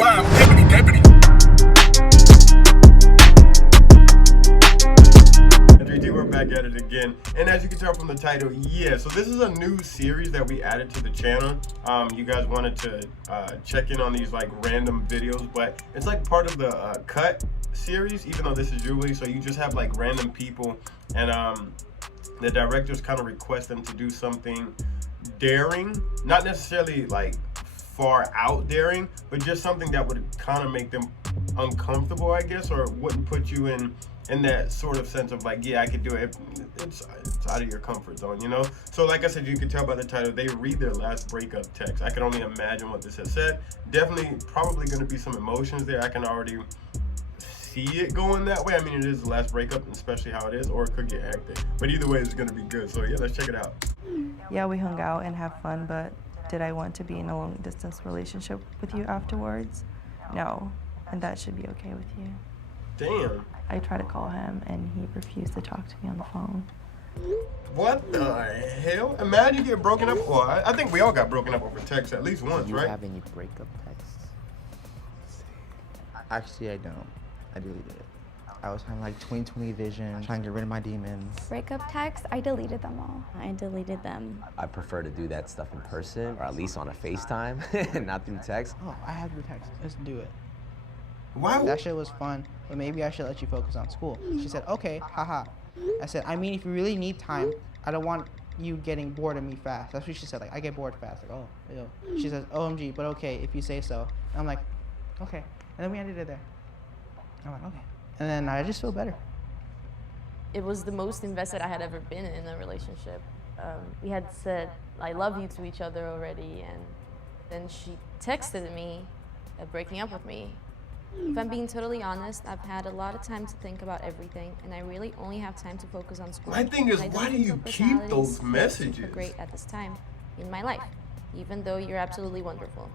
Wow, deputy. DrizzyTayy, we're back at it again. And as you can tell from the title, yeah, so this is a new series that we added to the channel. You guys wanted to check in on these like random videos, but it's like part of the cut series, even though this is Jubilee, so you just have like random people, and the directors kind of request them to do something daring, not necessarily like far out daring, but just something that would kind of make them uncomfortable, I guess, or wouldn't put you in that sort of sense of like, yeah, I could do it. It's out of your comfort zone, you know? So like I said, you can tell by the title, they read their last breakup text. I can only imagine what this has said. Definitely, probably going to be some emotions there. I can already see it going that way. I mean, it is the last breakup, especially how it is, or it could get hectic. But either way, it's going to be good. So yeah, let's check it out. Yeah, we hung out and had fun, but did I want to be in a long distance relationship with you afterwards? No, and that should be okay with you. Damn. I tried to call him and he refused to talk to me on the phone. What the hell? Imagine you get broken up. Well, I think we all got broken up over text at least once, Do you right? have any breakup texts? Actually, I don't. I deleted it. I was having like 20/20 vision, trying to get rid of my demons. Breakup texts, I deleted them all. I deleted them. I prefer to do that stuff in person, or at least on a FaceTime, not through text. Oh, I have the text. Let's do it. Why? That shit was fun, but maybe I should let you focus on school. She said, okay, haha. I said, I mean, if you really need time, I don't want you getting bored of me fast. That's what she said, like, I get bored fast. Like, oh, ew. She says, OMG, but okay, if you say so. And I'm like, okay. And then we ended it there. I'm like, okay. And then I just feel better. It was the most invested I had ever been in a relationship. We had said, I love you to each other already, and then she texted me breaking up with me. If I'm being totally honest, I've had a lot of time to think about everything, and I really only have time to focus on school. My thing is, why do you keep those messages? Great at this time in my life, even though you're absolutely wonderful.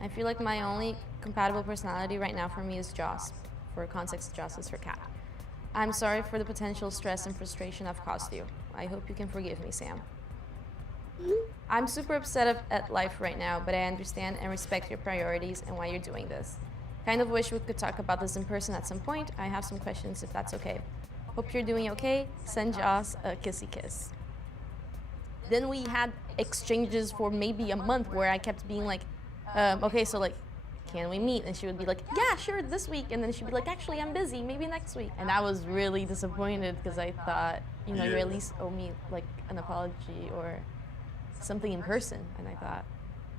I feel like my only compatible personality right now for me is Joss. For context, Joss is her cat. I'm sorry for the potential stress and frustration I've caused you. I hope you can forgive me, Sam. I'm super upset at life right now, but I understand and respect your priorities and why you're doing this. Kind of wish we could talk about this in person at some point. I have some questions if that's okay. Hope you're doing okay. Send Joss a kissy kiss. Then we had exchanges for maybe a month where I kept being like, okay, so like, can we meet? And she would be like, yeah, sure, this week. And then she'd be like, actually, I'm busy, maybe next week. And I was really disappointed because I thought, you know, you at least owe me like an apology or something in person. And I thought,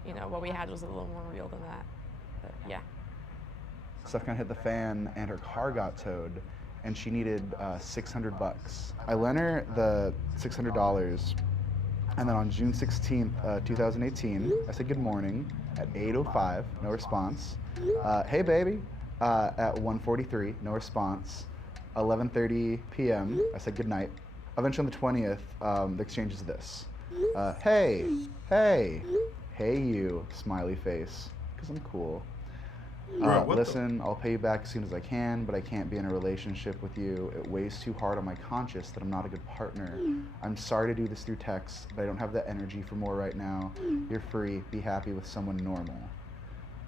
you know, what we had was a little more real than that. But yeah. Stuff kind of hit the fan and her car got towed and she needed $600. I lent her the $600 and then on June 16th, 2018, I said good morning at 8:05, no response. Hey baby, at 1:43, no response. 11:30 p.m., I said good night. Eventually on the 20th, the exchange is this. Hey you, smiley face, because I'm cool. Listen, I'll pay you back as soon as I can, but I can't be in a relationship with you. It weighs too hard on my conscience that I'm not a good partner. I'm sorry to do this through text, but I don't have the energy for more right now. You're free. Be happy with someone normal.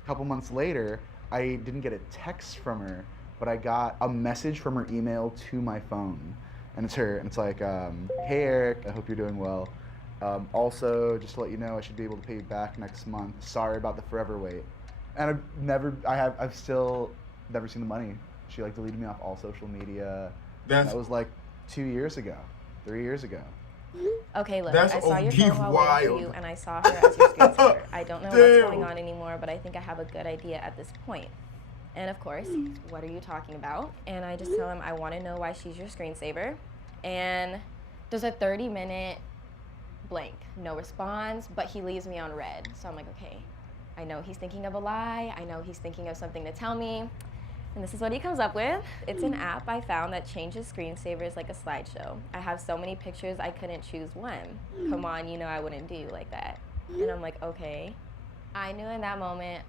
A couple months later, I didn't get a text from her, but I got a message from her email to my phone. And it's her, and it's like, hey Eric, I hope you're doing well. Also, just to let you know, I should be able to pay you back next month. Sorry about the forever wait. And I've still never seen the money. She like deleted me off all social media. That was like 2 years ago, 3 years ago. Okay, look, I saw your phone while waiting for you, and I saw her as your screensaver. I don't know what's going on anymore, but I think I have a good idea at this point. And of course, what are you talking about? And I just tell him I want to know why she's your screensaver. And there's a 30-minute blank, no response, but he leaves me on red. So I'm like, okay. I know he's thinking of a lie. I know he's thinking of something to tell me. And this is what he comes up with. It's an app I found that changes screensavers like a slideshow. I have so many pictures, I couldn't choose one. Come on, you know I wouldn't do you like that. And I'm like, okay. I knew in that moment,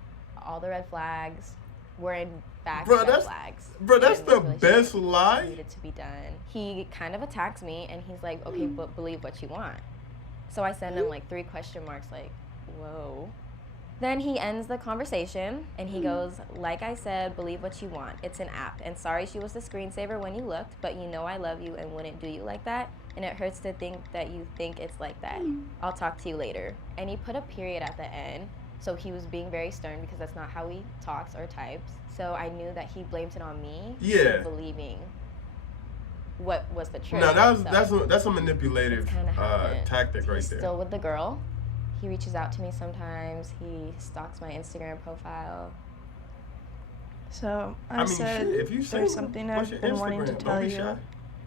all the red flags were in fact red flags. Bro, that's the best lie. Needed to be done. He kind of attacks me and he's like, okay, but believe what you want. So I send him like 3 question marks like, whoa. Then he ends the conversation and he goes, like I said, believe what you want. It's an app. And sorry she was the screensaver when you looked, but you know I love you and wouldn't do you like that. And it hurts to think that you think it's like that. I'll talk to you later. And he put a period at the end. So he was being very stern because that's not how he talks or types. So I knew that he blamed it on me for believing what was the truth. No, that's a manipulative tactic right He's there. Still with the girl. He reaches out to me sometimes. He stalks my Instagram profile. So I said, if you there's something I've been wanting to tell you,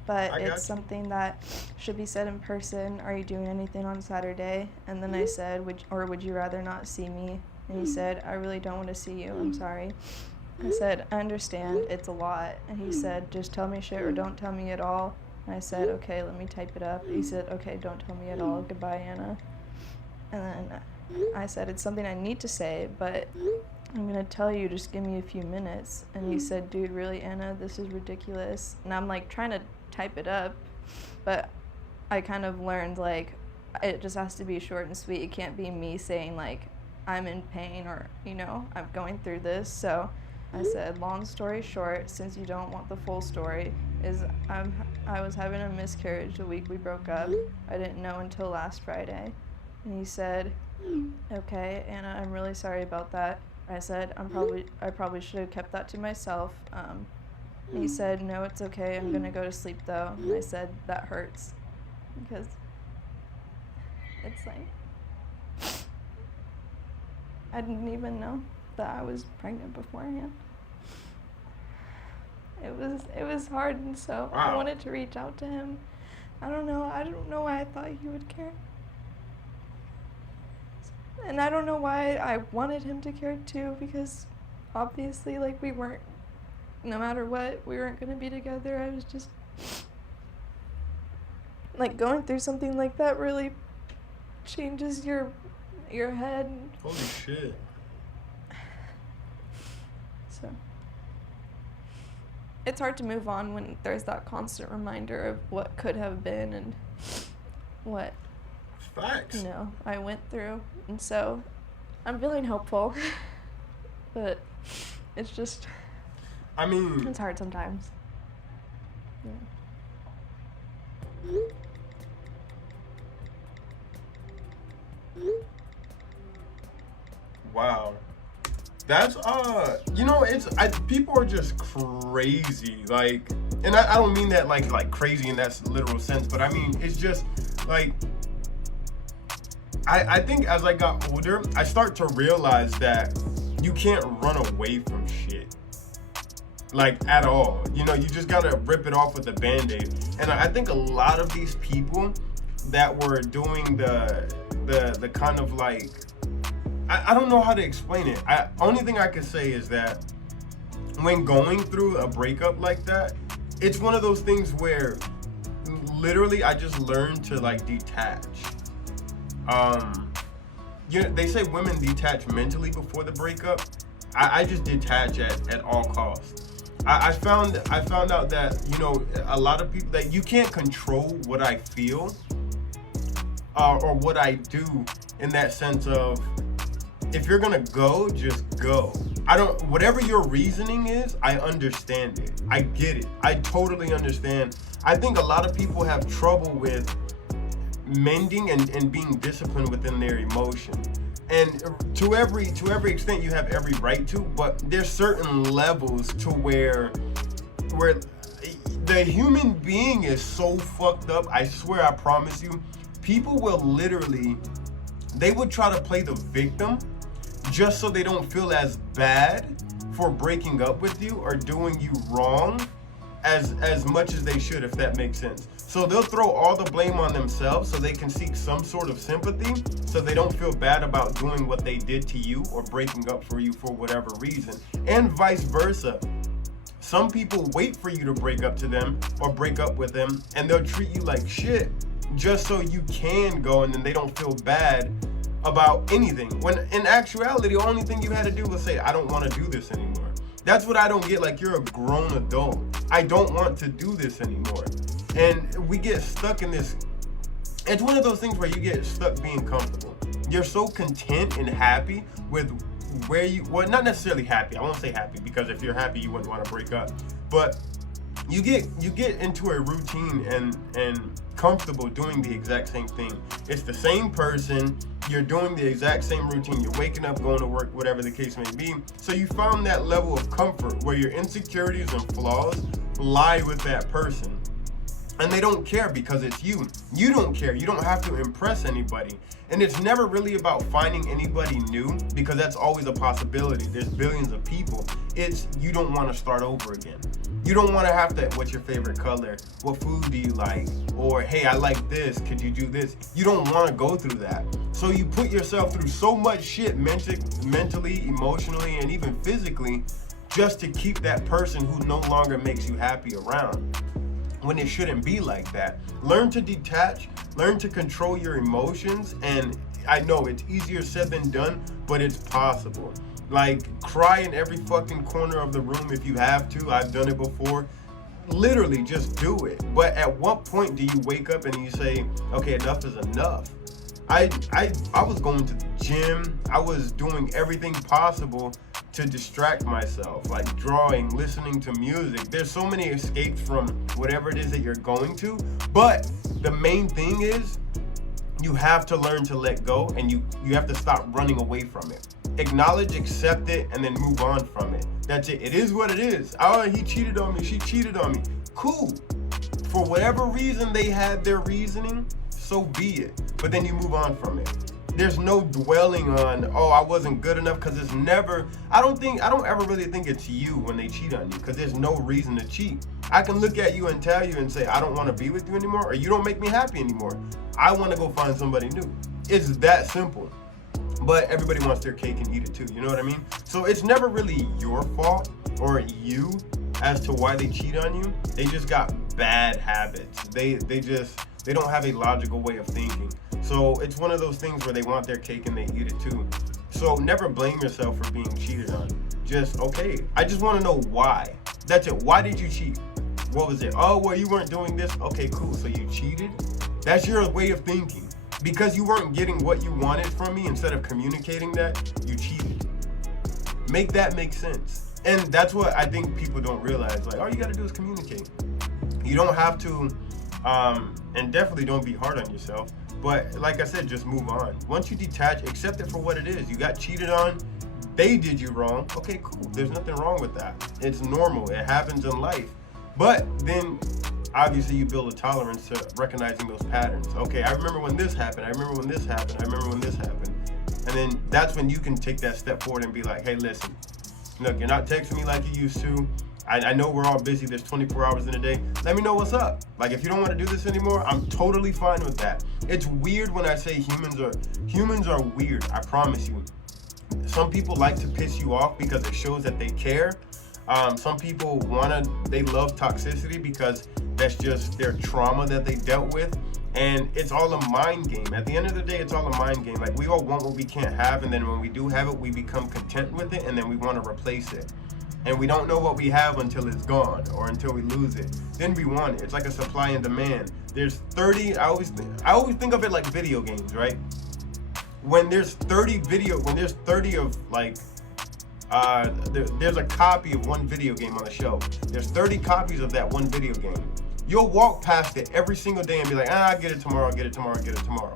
but it's something that should be said in person. Are you doing anything on Saturday? And then I said, would you rather not see me? And he said, I really don't want to see you. I'm sorry. I said, I understand. It's a lot. And he said, just tell me shit or don't tell me at all. And I said, okay, let me type it up. He said, okay, don't tell me at all. Goodbye, Anna. And then I said, it's something I need to say, but I'm going to tell you, just give me a few minutes. And he said, dude, really, Anna, this is ridiculous. And I'm like trying to type it up, but I kind of learned like it just has to be short and sweet. It can't be me saying like I'm in pain or, you know, I'm going through this. So I said, long story short, since you don't want the full story, is I was having a miscarriage the week we broke up. I didn't know until last Friday. And he said, okay, Anna, I'm really sorry about that. I said, I probably should have kept that to myself. He said, no, it's okay. I'm going to go to sleep, though. And I said, that hurts. Because it's like, I didn't even know that I was pregnant beforehand. It was hard, and so I wanted to reach out to him. I don't know why I thought he would care. And I don't know why I wanted him to care too, because obviously, like, we weren't, no matter what, we weren't going to be together. I was just, like, going through something like that really changes your head. Holy shit. So, it's hard to move on when there's that constant reminder of what could have been and what Facts. you know, I went through. And so I'm feeling hopeful, but it's just, I mean, it's hard sometimes. Yeah. Wow. That's you know, people are just crazy, like, and I don't mean that like crazy in that literal sense, but I mean it's just like, I think as I got older, I start to realize that you can't run away from shit, like, at all. You know, you just gotta rip it off with a Band-Aid. And I think a lot of these people that were doing the kind of like, I don't know how to explain it. Only thing I can say is that when going through a breakup like that, it's one of those things where literally I just learned to like detach. You know, they say women detach mentally before the breakup. I just detach at all costs. I found out that, you know, a lot of people, that you can't control what I feel or what I do, in that sense of, if you're gonna go, just go. Whatever your reasoning is, I understand it. I get it. I totally understand. I think a lot of people have trouble with mending and being disciplined within their emotion. And to every extent, you have every right to, but there's certain levels to where the human being is so fucked up. I swear, I promise you, people will literally, they would try to play the victim just so they don't feel as bad for breaking up with you or doing you wrong as much as they should, if that makes sense. So they'll throw all the blame on themselves so they can seek some sort of sympathy, so they don't feel bad about doing what they did to you or breaking up for you for whatever reason, and vice versa. Some people wait for you to break up to them or break up with them, and they'll treat you like shit just so you can go, and then they don't feel bad about anything, when in actuality the only thing you had to do was say, I don't want to do this anymore. That's what I don't get. Like, you're a grown adult. I don't want to do this anymore. And we get stuck in this. It's one of those things where you get stuck being comfortable. you're so content and happy with where you, well, not necessarily happy. I won't say happy, because if you're happy, you wouldn't want to break up. But you get into a routine and comfortable doing the exact same thing. It's the same person. You're doing the exact same routine. You're waking up, going to work, whatever the case may be. So you found that level of comfort where your insecurities and flaws lie with that person. And they don't care because it's you. You don't care. You don't have to impress anybody. And it's never really about finding anybody new, because that's always a possibility. There's billions of people. It's you don't want to start over again. You don't want to have to, what's your favorite color? What food do you like? Or, hey, I like this. Could you do this? You don't want to go through that. So you put yourself through so much shit mentally, emotionally, and even physically just to keep that person who no longer makes you happy around, when it shouldn't be like that. Learn to detach, learn to control your emotions, and I know it's easier said than done, but it's possible. Like, cry in every fucking corner of the room if you have to. I've done it before. Literally, just do it. But at what point do you wake up and you say, okay, enough is enough? I was going to the gym. I was doing everything possible to distract myself, like drawing, listening to music. There's so many escapes from whatever it is that you're going to. But the main thing is, you have to learn to let go, and you have to stop running away from it. Acknowledge, accept it, and then move on from it. That's it. It is what it is. Oh, he cheated on me. She cheated on me. Cool. For whatever reason they had their reasoning, so be it. But then you move on from it. There's no dwelling on, oh, I wasn't good enough, because it's never, I don't ever really think it's you when they cheat on you, because there's no reason to cheat. I can look at you and tell you and say, I don't want to be with you anymore, or you don't make me happy anymore. I want to go find somebody new. It's that simple. But everybody wants their cake and eat it too, you know what I mean? So it's never really your fault or you as to why they cheat on you. They just got bad habits. They don't have a logical way of thinking. So it's one of those things where they want their cake and they eat it too. So never blame yourself for being cheated on. Just, okay, I just want to know why. That's it. Why did you cheat? What was it? Oh, well, you weren't doing this. Okay, cool. So you cheated? That's your way of thinking. Because you weren't getting what you wanted from me, instead of communicating that, you cheated. Make that make sense. And that's what I think people don't realize. Like, all you gotta do is communicate. You don't have to, and definitely don't be hard on yourself. But like I said, just move on. Once you detach, accept it for what it is. You got cheated on, they did you wrong. Okay, cool. There's nothing wrong with that. It's normal. It happens in life. But then, obviously, you build a tolerance to recognizing those patterns. Okay, I remember when this happened. I remember when this happened. I remember when this happened. And then that's when you can take that step forward and be like, hey, listen, look, you're not texting me like you used to. I know we're all busy. There's 24 hours in a day. Let me know what's up. Like, if you don't want to do this anymore, I'm totally fine with that. It's weird when I say humans are weird. I promise you. Some people like to piss you off because it shows that they care. Some people they love toxicity because that's just their trauma that they dealt with. And it's all a mind game. At the end of the day, it's all a mind game. Like, we all want what we can't have, and then when we do have it, we become content with it, and then we want to replace it. And we don't know what we have until it's gone, or until we lose it. Then we want it. It's like a supply and demand. There's 30, I always think of it like video games, right? When there's 30 of like, there's a copy of one video game on the shelf. There's 30 copies of that one video game. You'll walk past it every single day and be like, I'll get it tomorrow, I'll get it tomorrow, I'll get it tomorrow.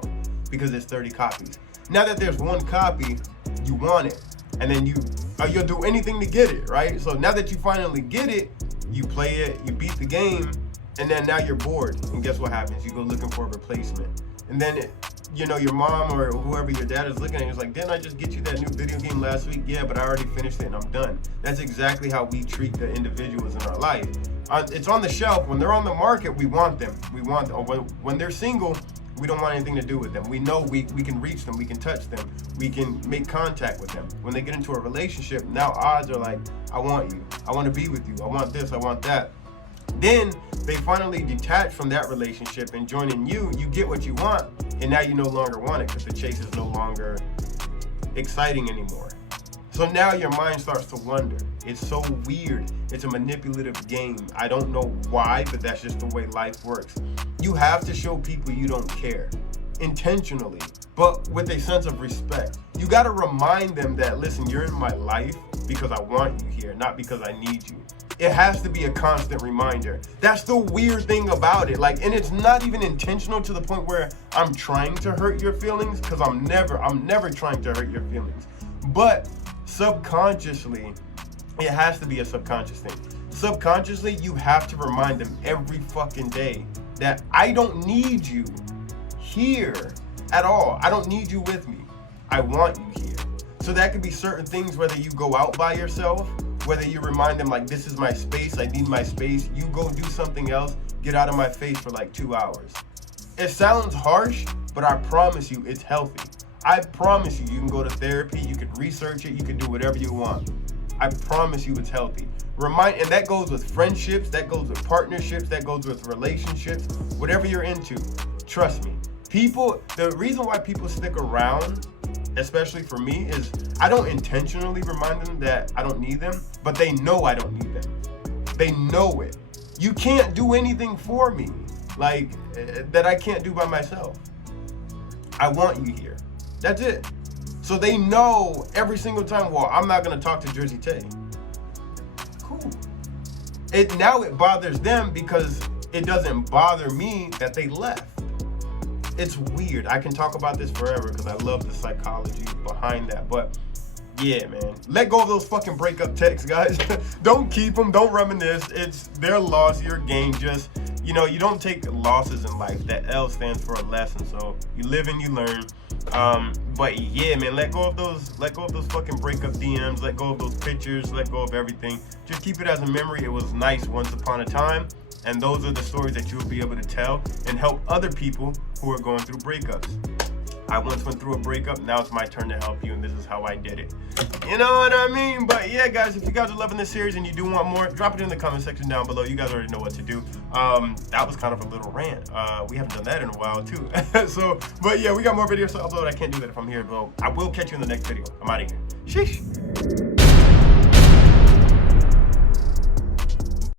Because there's 30 copies. Now that there's one copy, you want it. And then you'll do anything to get it, right? So now that you finally get it, you play it, you beat the game, and then now you're bored. And guess what happens? You go looking for a replacement. And then, your mom or whoever your dad is looking at you is like, didn't I just get you that new video game last week? Yeah, but I already finished it and I'm done. That's exactly how we treat the individuals in our life. It's on the shelf. When they're on the market, we want them. When they're single, we don't want anything to do with them. We know we can reach them, we can touch them, we can make contact with them. When they get into a relationship, now odds are like, I want you, I want to be with you, I want this, I want that. Then they finally detach from that relationship and join in you get what you want, and now you no longer want it because the chase is no longer exciting anymore. So now your mind starts to wonder. It's so weird. It's a manipulative game. I don't know why, but that's just the way life works. You have to show people you don't care. Intentionally. but with a sense of respect. You gotta remind them that, listen, you're in my life because I want you here, not because I need you. It has to be a constant reminder. That's the weird thing about it. Like, and it's not even intentional to the point where I'm trying to hurt your feelings, because I'm never trying to hurt your feelings. But subconsciously, it has to be a subconscious thing. Subconsciously, you have to remind them every fucking day that I don't need you here at all. I don't need you with me. I want you here. So that could be certain things, whether you go out by yourself, whether you remind them like, this is my space, I need my space, you go do something else, get out of my face for like 2 hours. It sounds harsh, but I promise you it's healthy. I promise you, you can go to therapy, you can research it, you can do whatever you want. I promise you it's healthy. And that goes with friendships, that goes with partnerships, that goes with relationships, whatever you're into. Trust me. The reason why people stick around, especially for me, is I don't intentionally remind them that I don't need them, but they know I don't need them. They know it. You can't do anything for me, like, that I can't do by myself. I want you here. That's it. So they know every single time, well, I'm not gonna talk to DrizzyTayy. Cool. Now it bothers them because it doesn't bother me that they left. It's weird. I can talk about this forever because I love the psychology behind that. But yeah, man, let go of those fucking breakup texts, guys. Don't keep them. Don't reminisce. It's their loss, your gain. Just, you don't take losses in life. That L stands for a lesson. So you live and you learn. But yeah, man, let go of those fucking breakup DMs. Let go of those pictures. Let go of everything. Just keep it as a memory. It was nice once upon a time. And those are the stories that you'll be able to tell and help other people who are going through breakups. I once went through a breakup, now it's my turn to help you, and this is how I did it. You know what I mean? But yeah, guys, if you guys are loving this series and you do want more, drop it in the comment section down below. You guys already know what to do. That was kind of a little rant. We haven't done that in a while, too. But yeah, we got more videos to upload. I can't do that if I'm here, but I will catch you in the next video. I'm out of here. Sheesh.